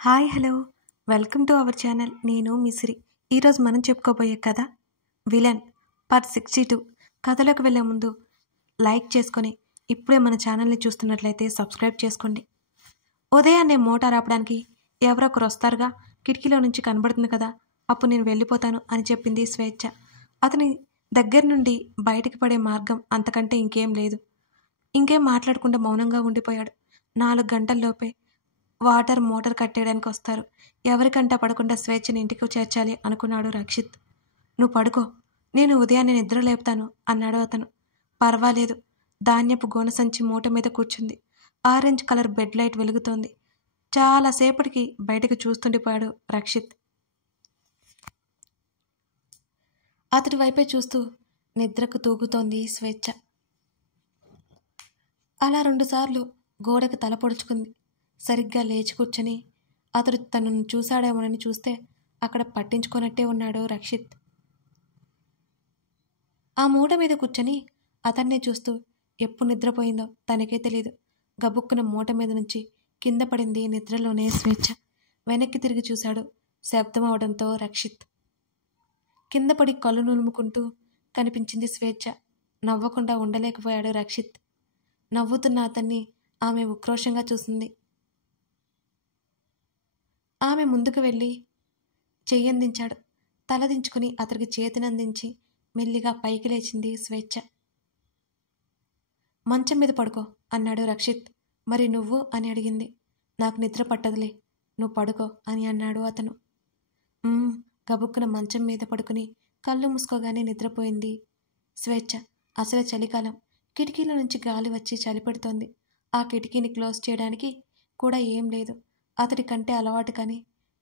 Hi hello welcome to our channel. నేను మిసిరి. ఈరోజు మనం చెప్పుకోబోయే కథ విలన్ పార్ట్ 62. కథలోకి వెళ్ళే ముందు లైక్ చేసుకొని ఇప్పుడే మన ఛానల్ని చూస్తున్నట్లయితే సబ్స్క్రైబ్ చేసుకోండి. ఉదయాన్నే మోటార్ ఆపడానికి ఎవరొకరు వస్తారుగా, కిటికీలో నుంచి కనబడుతుంది కదా, అప్పుడు నేను వెళ్ళిపోతాను అని చెప్పింది స్వేచ్ఛ. అతని దగ్గర నుండి బయటికి పడే మార్గం అంతకంటే ఇంకేం లేదు. ఇంకేం మాట్లాడకుండా మౌనంగా ఉండిపోయాడు. 4 గంటల్లోపే వాటర్ మోటార్ కట్టేయడానికి వస్తారు. ఎవరికంటా పడకుండా స్వేచ్ఛని ఇంటికి చేర్చాలి అనుకున్నాడు రక్షిత్. నువ్వు పడుకో, నేను ఉదయాన్నే నిద్ర లేపుతాను అన్నాడు అతను. పర్వాలేదు. ధాన్యపు గోనసంచి మూట మీద కూర్చుంది. ఆరెంజ్ కలర్ బెడ్ లైట్ వెలుగుతోంది. చాలాసేపటికి బయటకు చూస్తుండిపోయాడు రక్షిత్. అతడి వైపే చూస్తూ నిద్రకు తూగుతోంది స్వేచ్ఛ. అలా 2 సార్లు గోడకు తల పొడుచుకుంది. సరిగ్గా లేచి కూర్చొని అతడు తనను చూశాడేమోనని చూస్తే అక్కడ పట్టించుకున్నట్టే ఉన్నాడు రక్షిత్. ఆ మూట మీద కూర్చొని అతన్నే చూస్తూ ఎప్పుడు నిద్రపోయిందో తనకే తెలీదు. గబుక్కున మూట మీద నుంచి కింద పడింది నిద్రలోనే స్వేచ్ఛ. వెనక్కి తిరిగి చూశాడు. శబ్దం అవడంతో రక్షిత్ కింద పడి కళ్ళు నులుముకుంటూ కనిపించింది స్వేచ్ఛ. నవ్వకుండా ఉండలేకపోయాడు రక్షిత్. నవ్వుతున్న అతన్ని ఆమె ఉక్రోషంగా చూసింది. ఆమె ముందుకు వెళ్ళి చెయ్యందించాడు. తలదించుకుని అతడికి చేతినందించి మెల్లిగా పైకి లేచింది స్వేచ్ఛ. మంచం మీద పడుకో అన్నాడు రక్షిత్. మరి నువ్వు అని అడిగింది. నాకు నిద్ర పట్టదులే, నువ్వు పడుకో అని అన్నాడు అతను. గబుక్కున మంచం మీద పడుకుని కళ్ళు మూసుకోగానే నిద్రపోయింది స్వేచ్ఛ. అసలు చలికాలం. కిటికీల నుంచి గాలి వచ్చి చలి పెడుతోంది. ఆ కిటికీని క్లోజ్ చేయడానికి కూడా ఏం లేదు. అతడి కంటే అలవాటు కానీ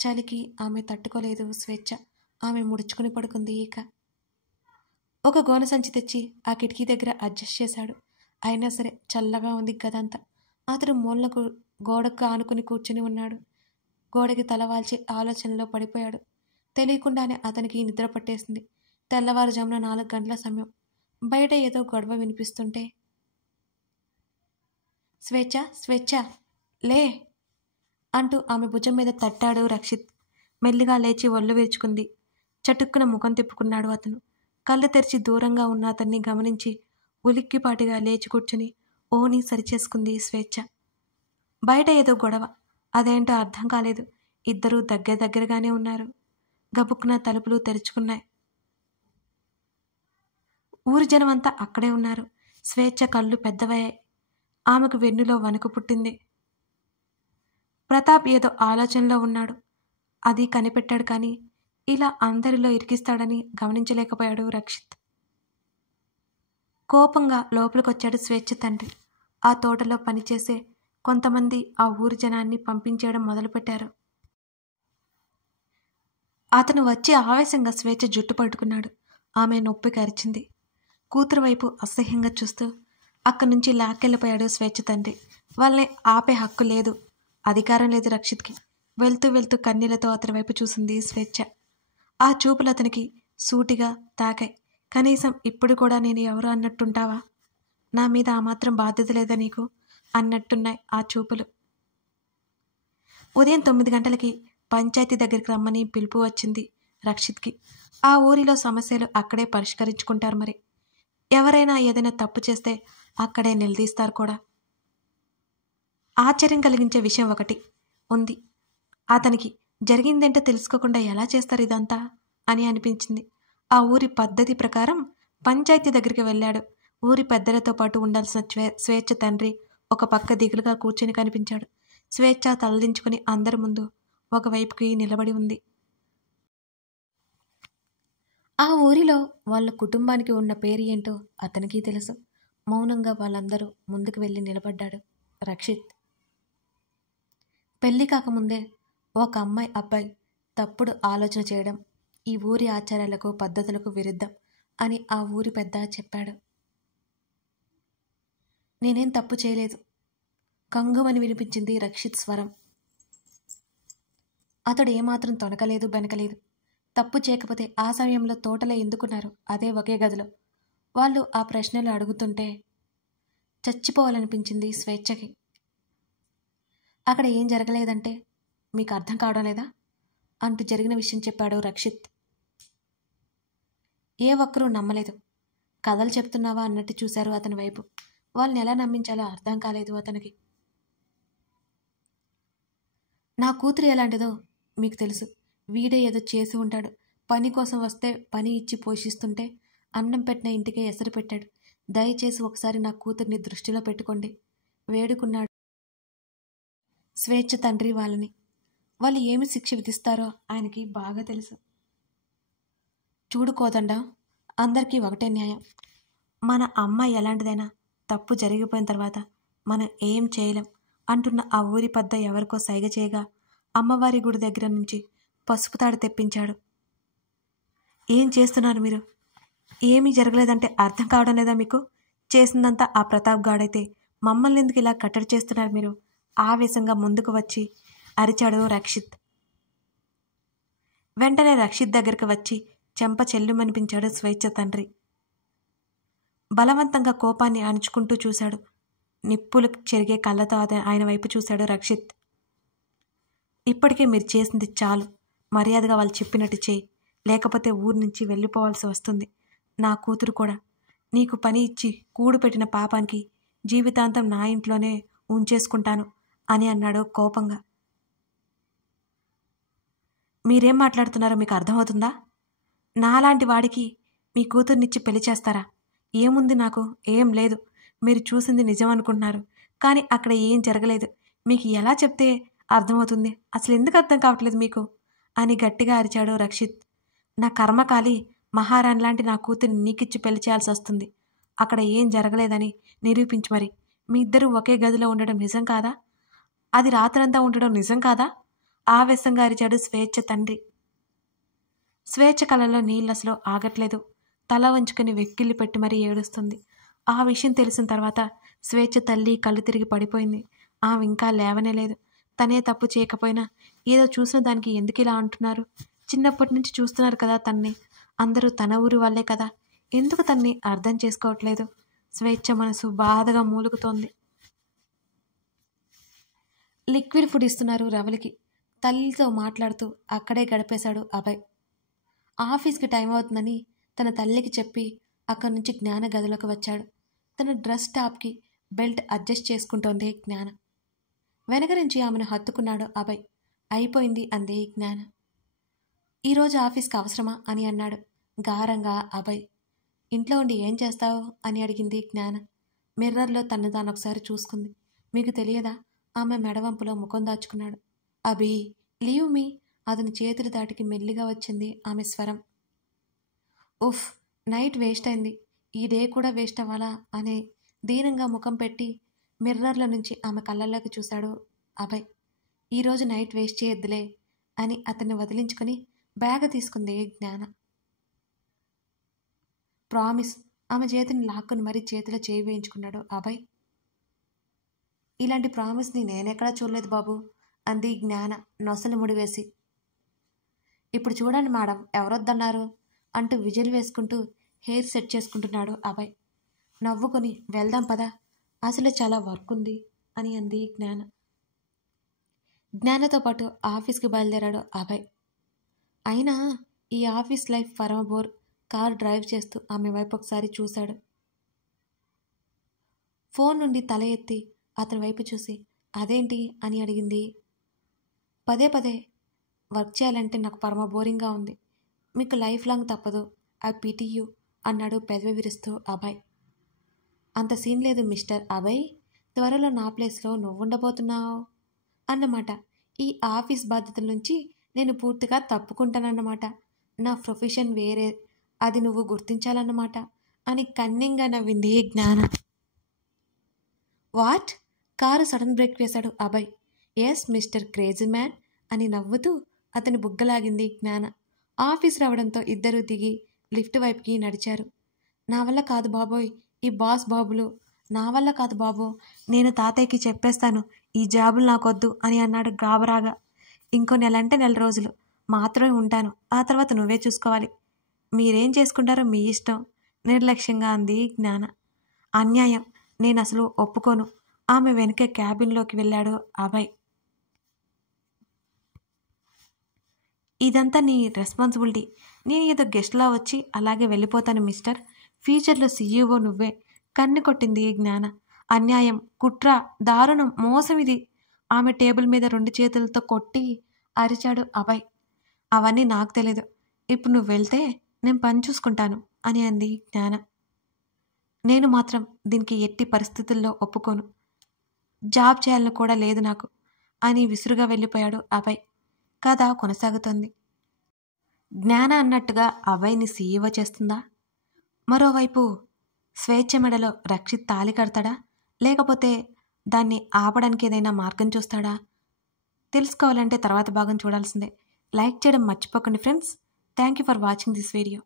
చలికి ఆమె తట్టుకోలేదు స్వేచ్ఛ. ఆమె ముడుచుకుని పడుకుంది. ఇక ఒక గోన సంచి తెచ్చి ఆ కిటికీ దగ్గర అడ్జస్ట్ చేశాడు. అయినా సరే చల్లగా ఉంది గదంతా. అతడు మూలకు గోడకు ఆనుకుని కూర్చుని ఉన్నాడు. గోడకి తలవాల్చి ఆలోచనలో పడిపోయాడు. తెలియకుండానే అతనికి నిద్ర పట్టేసింది. తెల్లవారుజామున 4 గంటల సమయం. బయట ఏదో గొడవ వినిపిస్తుంటే స్వేచ్ఛ స్వేచ్ఛ లే అంటూ ఆమె భుజం మీద తట్టాడు రక్షిత్. మెల్లిగా లేచి ఒళ్ళు విరుచుకుంది. చటుక్కున ముఖం తిప్పుకున్నాడు అతను. కళ్ళు తెరిచి దూరంగా ఉన్న అతన్ని గమనించి ఉలిక్కిపాటిగా లేచి కూర్చుని ఓని సరిచేసుకుంది స్వేచ్ఛ. బయట ఏదో గొడవ. అదేంటో అర్థం కాలేదు. ఇద్దరూ దగ్గరగానే ఉన్నారు. గబుక్కున తలుపులు తెరుచుకున్నాయి. ఊరి జనమంతా అక్కడే ఉన్నారు. స్వేచ్ఛ కళ్ళు పెద్దవయ్యాయి. ఆమెకు వెన్నులో వణుకు పుట్టింది. ప్రతాప్ ఏదో ఆలోచనలో ఉన్నాడు. అది కనిపెట్టాడు కానీ ఇలా అందరిలో ఇరికిస్తాడని గమనించలేకపోయాడు రక్షిత్. కోపంగా లోపలికొచ్చాడు స్వేచ్ఛ తండ్రి. ఆ తోటలో పనిచేసే కొంతమంది ఆ ఊరి జనాన్ని పంపించేయడం మొదలుపెట్టారు. అతను వచ్చి ఆవేశంగా స్వేచ్ఛ జుట్టు పట్టుకున్నాడు. ఆమె నొప్పికి అరిచింది. కూతురు వైపు అసహ్యంగా చూస్తూ అక్కడి నుంచి లాక్కెళ్ళిపోయాడు స్వేచ్ఛ తండ్రి. వాళ్ళని ఆపే హక్కు లేదు, అధికారం లేదు రక్షిత్కి. వెళ్తూ వెళ్తూ కన్నీళ్లతో అతని వైపు చూసింది స్వేచ్ఛ. ఆ చూపులు అతనికి సూటిగా తాకాయి. కనీసం ఇప్పుడు కూడా నేను ఎవరు అన్నట్టుంటావా? నా మీద ఆ మాత్రం బాధ్యత లేదా నీకు అన్నట్టున్నాయి ఆ చూపులు. ఉదయం 9 గంటలకి పంచాయతీ దగ్గరికి రమ్మని పిలుపు వచ్చింది రక్షిత్కి. ఆ ఊరిలో సమస్యలు అక్కడే పరిష్కరించుకుంటారు. మరి ఎవరైనా ఏదైనా తప్పు చేస్తే అక్కడే నిలదీస్తారు కూడా. ఆశ్చర్యం కలిగించే విషయం ఒకటి ఉంది అతనికి. జరిగిందేంటో తెలుసుకోకుండా ఎలా చేస్తారు ఇదంతా అని అనిపించింది. ఆ ఊరి పద్ధతి ప్రకారం పంచాయతీ దగ్గరికి వెళ్ళాడు. ఊరి పెద్దలతో పాటు ఉండాల్సిన స్వేచ్ఛ తండ్రి ఒక పక్క దిగులుగా కూర్చొని కనిపించాడు. స్వేచ్ఛ తలదించుకుని అందరి ముందు ఒకవైపుకి నిలబడి ఉంది. ఆ ఊరిలో వాళ్ళ కుటుంబానికి ఉన్న పేరు ఏంటో అతనికి తెలుసు. మౌనంగా వాళ్ళందరూ ముందుకు వెళ్ళి నిలబడ్డాడు రక్షిత్. పెళ్లి కాకముందే ఒక అమ్మాయి అబ్బాయి తప్పుడు ఆలోచన చేయడం ఈ ఊరి ఆచారాలకు పద్ధతులకు విరుద్ధం అని ఆ ఊరి పెద్ద చెప్పాడు. నేనేం తప్పు చేయలేదు, కంగుమని వినిపించింది రక్షిత్ స్వరం. అతడు ఏమాత్రం తొనకలేదు బెనకలేదు. తప్పు చేయకపోతే ఆ సమయంలో తోటలో ఎందుకున్నారు? అదే ఒకే గదిలో. వాళ్ళు ఆ ప్రశ్నలు అడుగుతుంటే చచ్చిపోవాలనిపించింది స్వేచ్ఛకి. అక్కడ ఏం జరగలేదంటే మీకు అర్థం కావడం లేదా అంటూ జరిగిన విషయం చెప్పాడు రక్షిత్. ఏ ఒక్కరూ నమ్మలేదు. కథలు చెప్తున్నావా అన్నట్టు చూశారు అతని వైపు. వాళ్ళని ఎలా నమ్మించాలో అర్థం కాలేదు అతనికి. నా కూతురు ఎలాంటిదో మీకు తెలుసు. వీడే ఏదో చేసి ఉంటాడు. పని కోసం వస్తే పని ఇచ్చి పోషిస్తుంటే అన్నం పెట్టిన ఇంటికే ఎసరు పెట్టాడు. దయచేసి ఒకసారి నా కూతుర్ని దృష్టిలో పెట్టుకోండి వేడుకున్నాడు స్వేచ్ఛ తండ్రి వాళ్ళని. వాళ్ళు ఏమి శిక్ష విధిస్తారో ఆయనకి బాగా తెలుసు. చూడు కోదండ, అందరికీ ఒకటే న్యాయం. మన అమ్మ ఎలాంటిదైనా తప్పు జరిగిపోయిన తర్వాత మనం ఏం చేయలేం అంటున్న ఆ ఊరి పెద్ద ఎవరికో సైగ చేయగా అమ్మవారి గుడి దగ్గర నుంచి పసుపు తాడు తెప్పించాడు. ఏం చేస్తున్నారు మీరు? ఏమీ జరగలేదంటే అర్థం కావడం లేదా మీకు? చేసిందంతా ఆ ప్రతాప్ గాడైతే మమ్మల్ని ఎందుకు ఇలా కట్టడి చేస్తున్నారు మీరు? ఆవేశంగా ముందుకు వచ్చి అరిచాడు రక్షిత్. వెంటనే రక్షిత్ దగ్గరికి వచ్చి చెంప చెల్లుమనిపించాడు స్వేచ్ఛ తండ్రి. బలవంతంగా కోపాన్ని అణుచుకుంటూ చూశాడు. నిప్పులు చెరిగే కళ్ళతో ఆయన వైపు చూశాడు రక్షిత్. ఇప్పటికే మీరు చేసింది చాలు. మర్యాదగా వాళ్ళు చెప్పినట్టు చేయి, లేకపోతే ఊరి నుంచి వెళ్ళిపోవాల్సి వస్తుంది. నా కూతురు కూడా నీకు పని ఇచ్చి కూడు పెట్టిన పాపానికి జీవితాంతం నా ఇంట్లోనే ఉంచేసుకుంటాను అని అన్నాడు కోపంగా. మీరేం మాట్లాడుతున్నారో మీకు అర్థమవుతుందా? నాలాంటి వాడికి మీ కూతుర్నిచ్చి పెళ్లి చేస్తారా? ఏముంది, నాకు ఏం లేదు. మీరు చూసింది నిజం అనుకుంటున్నారు, కానీ అక్కడ ఏం జరగలేదు. మీకు ఎలా చెప్తే అర్థమవుతుంది? అసలు ఎందుకు అర్థం కావట్లేదు మీకు అని గట్టిగా అరిచాడు రక్షిత్. నా కర్మకాలి మహారాణి లాంటి నా కూతురిని నీకిచ్చి పెళ్లి చేయాల్సి వస్తుంది. అక్కడ ఏం జరగలేదని నిరూపించు. మరి మీ ఇద్దరు ఒకే గదిలో ఉండడం నిజం కాదా? అది రాత్రంతా ఉండడం నిజం కాదా? ఆవేశంగా అరిచాడు స్వేచ్ఛ తండ్రి. స్వేచ్ఛ కళ్ళలో నీళ్ళసలు ఆగట్లేదు. తల వంచుకొని వెక్కిళ్ళు పెట్టి మరీ ఏడుస్తుంది. ఆ విషయం తెలిసిన తర్వాత స్వేచ్ఛ తల్లి కళ్ళు తిరిగి పడిపోయింది. ఆమె ఇంకా లేవనే లేదు. తనే తప్పు చేయకపోయినా ఏదో చూసిన దానికి ఎందుకు ఇలా అంటున్నారు? చిన్నప్పటి నుంచి చూస్తున్నారు కదా తన్ని. అందరూ తన ఊరి వాళ్ళే కదా. ఎందుకు తన్ని అర్థం చేసుకోవట్లేదు? స్వేచ్ఛ మనసు బాధగా మూలుగుతోంది. లిక్విడ్ ఫుడ్ ఇస్తున్నారు రవలికి. తల్లితో మాట్లాడుతూ అక్కడే గడిపేశాడు అభయ్. ఆఫీస్కి టైం అవుతుందని తన తల్లికి చెప్పి అక్కడి నుంచి జ్ఞాన గదిలోకి వచ్చాడు. తన డ్రెస్ టాప్కి బెల్ట్ అడ్జస్ట్ చేసుకుంటోంది జ్ఞాన. వెనక నుంచి ఆమెను హత్తుకున్నాడు అభయ్. అయిపోయింది అంది జ్ఞాన. ఈరోజు ఆఫీస్కి అవసరమా అని అన్నాడు గారంగా అభయ్. ఇంట్లో ఉండి ఏం చేస్తావు అని అడిగింది జ్ఞాన. మిర్రర్లో తను తానొకసారి చూసుకుంది. మీకు తెలియదా? ఆమె మెడవంపులో ముఖం దాచుకున్నాడు. అభి, లీవ్ మీ. అతని చేతులు దాటికి మెల్లిగా వచ్చింది ఆమె స్వరం. ఉఫ్, నైట్ వేస్ట్ అయింది. ఈ డే కూడా వేస్ట్ అవ్వాలా అనే దీనంగా ముఖం పెట్టి మిర్రర్ల నుంచి ఆమె కళ్ళల్లోకి చూశాడు అభయ్. ఈరోజు నైట్ వేస్ట్ చేయొద్దులే అని అతన్ని వదిలించుకొని బ్యాగ్ తీసుకుంది జ్ఞాన. ప్రామిస్. ఆమె చేతిని లాక్కుని మరీ చేతిలో చేయి వేయించుకున్నాడు అభయ్. ఇలాంటి ప్రామిస్ని నేనెక్కడా చూడలేదు బాబు అంది జ్ఞాన నొసలు ముడివేసి. ఇప్పుడు చూడండి మేడం, ఎవరొద్దన్నారు అంటూ విజిల్ వేసుకుంటూ హెయిర్ సెట్ చేసుకుంటున్నాడు అభయ్. నవ్వుకొని వెళ్దాం పదా, అసలే చాలా వర్క్ ఉంది అని అంది జ్ఞాన. జ్ఞానతో పాటు ఆఫీస్కి బయలుదేరాడు అభయ్. అయినా ఈ ఆఫీస్ లైఫ్ పరమ బోర్. కార్ డ్రైవ్ చేస్తూ ఆమె వైపు ఒకసారి చూశాడు. ఫోన్ నుండి తల ఎత్తి అతని వైపు చూసి అదేంటి అని అడిగింది. పదే పదే వర్క్ చేయాలంటే నాకు పరమ బోరింగ్గా ఉంది. మీకు లైఫ్ లాంగ్ తప్పదు. ఐ పిటి యూ అన్నాడు పెదవి విరుస్తూ అభయ్. అంత సీన్ లేదు మిస్టర్ అభయ్. త్వరలో నా ప్లేస్లో నువ్వుండబోతున్నావు అన్నమాట. ఈ ఆఫీస్ బాధ్యతల నుంచి నేను పూర్తిగా తప్పుకుంటానన్నమాట. నా ప్రొఫెషన్ వేరే, అది నువ్వు గుర్తించాలన్నమాట అని కన్నింగా నవ్వింది జ్ఞాన. వాట్? కారు సడన్ బ్రేక్ వేశాడు Abhay. Yes mister crazy man అని నవ్వుతూ అతని బుగ్గలాగింది జ్ఞాన. ఆఫీస్ రావడంతో ఇద్దరూ దిగి లిఫ్ట్ వైపుకి నడిచారు. నా వల్ల కాదు బాబోయ్ ఈ బాస్ బాబులు, నా వల్ల కాదు బాబో, నేను తాతయ్యకి చెప్పేస్తాను ఈ జాబులు నాకొద్దు అని అన్నాడు గాబరాగా. ఇంకో నెల అంటే 4 రోజులు మాత్రమే ఉంటాను, ఆ తర్వాత నువ్వే చూసుకోవాలి. మీరేం చేసుకుంటారో మీ ఇష్టం నిర్లక్ష్యంగా అంది జ్ఞాన. అన్యాయం, నేను అసలు ఒప్పుకోను. ఆమె వెనుకే క్యాబిన్లోకి వెళ్ళాడు అభయ్. ఇదంతా నీ రెస్పాన్సిబిలిటీ. నేను ఏదో గెస్ట్లా వచ్చి అలాగే వెళ్ళిపోతాను మిస్టర్. ఫ్యూచర్లో సీఈఓ నువ్వే. కన్ను కొట్టింది జ్ఞాన. అన్యాయం, కుట్ర, దారుణం, మోసం ఇది. ఆమె టేబుల్ మీద 2 చేతులతో కొట్టి అరిచాడు అభయ్. అవన్నీ నాకు తెలీదు. ఇప్పుడు నువ్వు వెళ్తే నేను పని చూసుకుంటాను అని అంది జ్ఞాన. నేను మాత్రం దీనికి ఎట్టి పరిస్థితుల్లో ఒప్పుకోను. జాబ్ చేయాలని కూడా లేదు నాకు అని విసురుగా వెళ్ళిపోయాడు అభయ్. కథ కొనసాగుతోంది. జ్ఞాన అన్నట్టుగా అభయ్ని సీఈఓ చేస్తుందా? మరోవైపు స్వేచ్ఛ మెడలో రక్షిత్ తాళి కడతాడా, లేకపోతే దాన్ని ఆపడానికి ఏదైనా మార్గం చూస్తాడా? తెలుసుకోవాలంటే తర్వాత భాగం చూడాల్సిందే. లైక్ చేయడం మర్చిపోకండి friends. Thank you for watching this video.